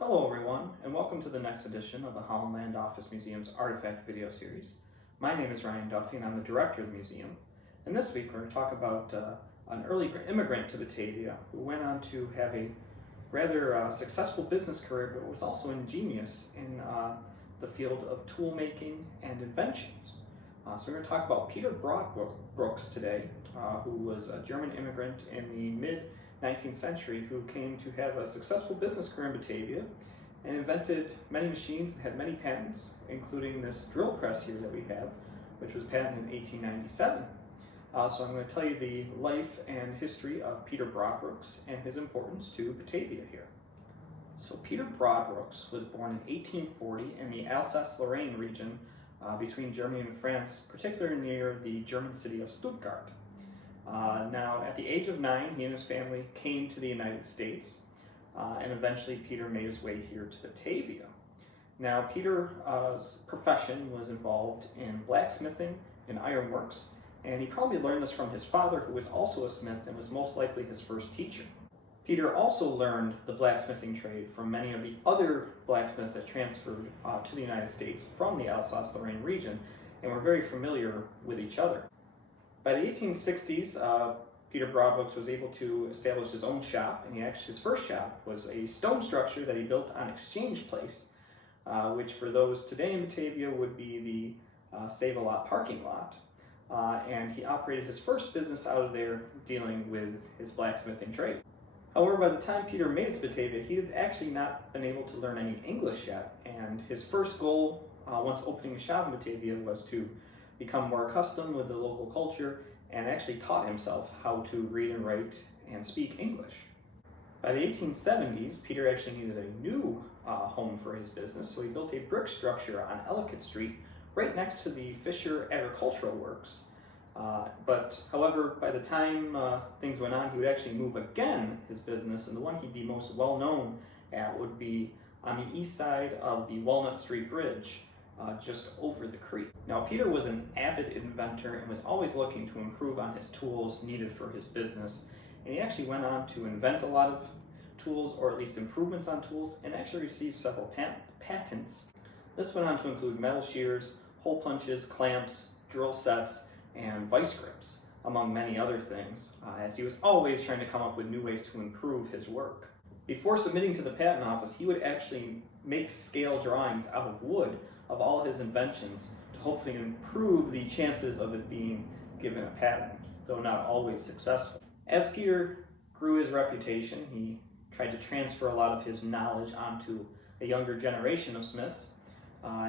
Hello everyone, and welcome to the next edition of the Holland Office Museum's Artifact video series. My name is Ryan Duffy and I'm the director of the museum. And this week we're going to talk about an early immigrant to Batavia who went on to have a rather successful business career, but was also ingenious in the field of tool making and inventions. So we're going to talk about Peter Broadbrooks today, who was a German immigrant in the mid-19th century who came to have a successful business career in Batavia and invented many machines that had many patents, including this drill press here that we have, which was patented in 1897. So I'm going to tell you the life and history of Peter Broadbrooks and his importance to Batavia here. So Peter Broadbrooks was born in 1840 in the Alsace-Lorraine region between Germany and France, particularly near the German city of Stuttgart. Now, at the age of 9, he and his family came to the United States, and eventually Peter made his way here to Batavia. Now, Peter's profession was involved in blacksmithing and ironworks, and he probably learned this from his father, who was also a smith and was most likely his first teacher. Peter also learned the blacksmithing trade from many of the other blacksmiths that transferred to the United States from the Alsace-Lorraine region, and were very familiar with each other. By the 1860s, Peter Broadbrooks was able to establish his own shop, and his first shop was a stone structure that he built on Exchange Place, which for those today in Batavia would be the Save-A-Lot parking lot. And he operated his first business out of there dealing with his blacksmithing trade. However, by the time Peter made it to Batavia, he has actually not been able to learn any English yet, and his first goal, once opening a shop in Batavia, was to become more accustomed with the local culture and actually taught himself how to read and write and speak English. By the 1870s, Peter actually needed a new home for his business, so he built a brick structure on Ellicott Street right next to the Fisher Agricultural Works. However, by the time things went on, he would actually move again his business, and the one he'd be most well known at would be on the east side of the Walnut Street Bridge, just over the creek. Now, Peter was an avid inventor and was always looking to improve on his tools needed for his business, and he actually went on to invent a lot of tools, or at least improvements on tools, and actually received several patents. This went on to include metal shears, hole punches, clamps, drill sets, and vice grips, among many other things, as he was always trying to come up with new ways to improve his work. Before submitting to the patent office, he would actually make scale drawings out of wood of all his inventions to hopefully improve the chances of it being given a patent, though not always successful. As Peter grew his reputation, he tried to transfer a lot of his knowledge onto a younger generation of smiths.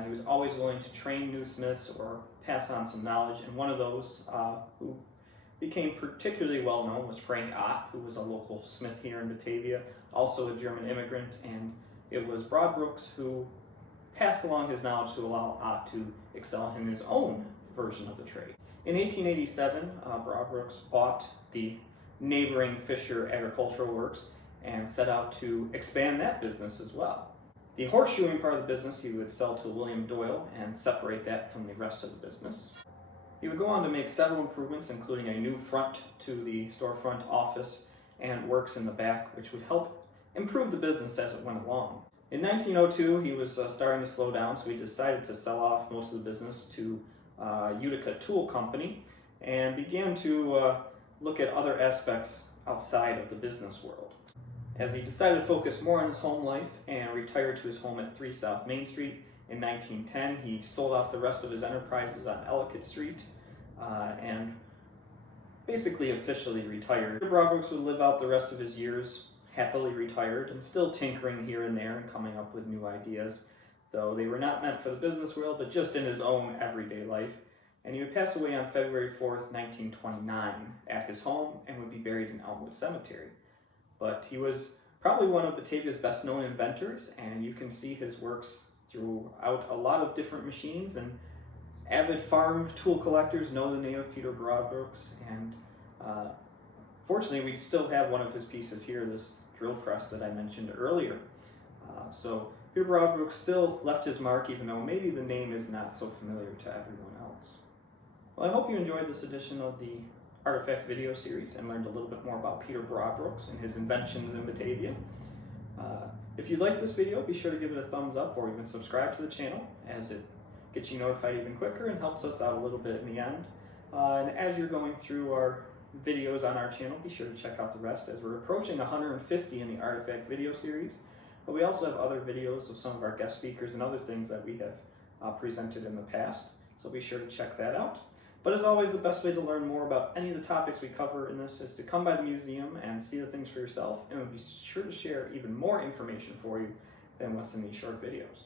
He was always willing to train new smiths or pass on some knowledge, and one of those who became particularly well known was Frank Ott, who was a local smith here in Batavia, also a German immigrant, and it was Broadbrooks who passed along his knowledge to allow Ott to excel in his own version of the trade. In 1887, Broadbrooks bought the neighboring Fisher Agricultural Works and set out to expand that business as well. The horseshoeing part of the business he would sell to William Doyle and separate that from the rest of the business. He would go on to make several improvements, including a new front to the storefront office and works in the back, which would help improve the business as it went along. In 1902, he was starting to slow down, so he decided to sell off most of the business to Utica Tool Company and began to look at other aspects outside of the business world. As he decided to focus more on his home life and retired to his home at 3 South Main Street in 1910, he sold off the rest of his enterprises on Ellicott Street and basically officially retired. Broadbrooks would live out the rest of his years happily retired and still tinkering here and there and coming up with new ideas, though they were not meant for the business world, but just in his own everyday life. And he would pass away on February 4th, 1929 at his home and would be buried in Elmwood Cemetery. But he was probably one of Batavia's best known inventors, and you can see his works throughout a lot of different machines, and avid farm tool collectors know the name of Peter Broadbrooks, and fortunately we still have one of his pieces here, this drill press that I mentioned earlier. So Peter Broadbrooks still left his mark, even though maybe the name is not so familiar to everyone else. Well, I hope you enjoyed this edition of the Artifact video series and learned a little bit more about Peter Broadbrooks and his inventions in Batavia. If you like this video, be sure to give it a thumbs up or even subscribe to the channel, as it gets you notified even quicker and helps us out a little bit in the end. And as you're going through our videos on our channel, be sure to check out the rest, as we're approaching 150 in the Artifact video series. But we also have other videos of some of our guest speakers and other things that we have presented in the past, so be sure to check that out. But as always, the best way to learn more about any of the topics we cover in this is to come by the museum and see the things for yourself, and we'll be sure to share even more information for you than what's in these short videos.